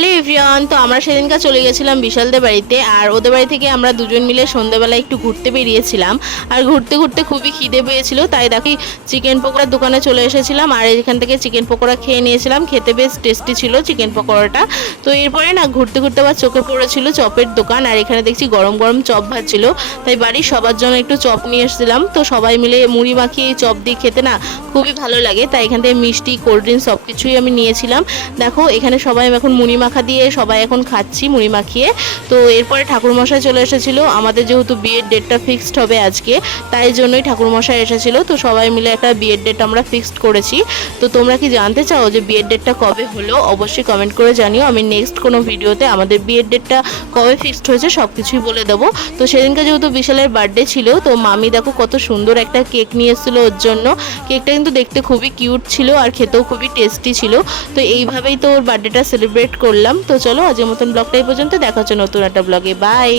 Hello everyone, তো আমরা সেদিনকার চলে গেছিলাম বিশালদের বাড়িতে। আর ওদের বাড়ি থেকে আমরা দুজন মিলে সন্ধ্যাবেলা একটু ঘুরতে বেরিয়েছিলাম। আর ঘুরতে ঘুরতে খুবই খিদে পেয়েছিল, তাই দেখি চিকেন পকোড়ার দোকানে চলে এসেছিলাম। আর এখান থেকে চিকেন পকোড়া খেয়ে নিয়েছিলাম, খেতে বেশ টেস্টি ছিল চিকেন পকোড়াটা। তো এরপরে না ঘুরতে ঘুরতে আবার চোখে পড়েছিল চপের দোকান, আর এখানে দেখছি গরম গরম চপ ভাজছিল। তাই বাড়ির সবার জন্য একটু চপ নিয়ে এসেছিলাম। তো সবাই মিলে মুড়ি মাখিয়ে এই চপ দিয়ে খেতে না খুবই ভালো লাগে, তাই এখান থেকে মিষ্টি কোল্ড ড্রিঙ্কস সব কিছুই আমি নিয়েছিলাম। দেখো এখানে সবাই এখন মুড়ি মাখা দিয়ে সবাই এখন খাচ্ছি মুড়ি মাখিয়ে। তো এরপরে ঠাকুরমশাই চলে এসেছিলো, আমাদের যেহেতু বিয়ের ডেটটা ফিক্সড হবে আজকে, তাই জন্যই ঠাকুরমশাই এসেছিলো। তো সবাই মিলে একটা বিয়ের ডেট আমরা ফিক্সড করেছি। তো তোমরা কি জানতে চাও যে বিয়ের ডেটটা কবে হলো? অবশ্যই কমেন্ট করে জানিও, আমি নেক্সট কোনো ভিডিওতে আমাদের বিয়ের ডেটটা কবে ফিক্সড হয়েছে সব কিছুই বলে দেবো। তো সেদিনকে যেহেতু বিশালের বার্থডে ছিল, তো মামি দেখো কত সুন্দর একটা কেক নিয়ে এসেছিলো ওর জন্য। কেকটা কিন্তু দেখতে খুবই কিউট ছিল আর খেতেও খুবই টেস্টি ছিল। তো এইভাবেই তো ওর বার্থডেটা সেলিব্রেট করলাম। তো চলো আজকের মতন ব্লগটা এই পর্যন্ত, দেখা হচ্ছে নতুন একটা ব্লগে। বাই।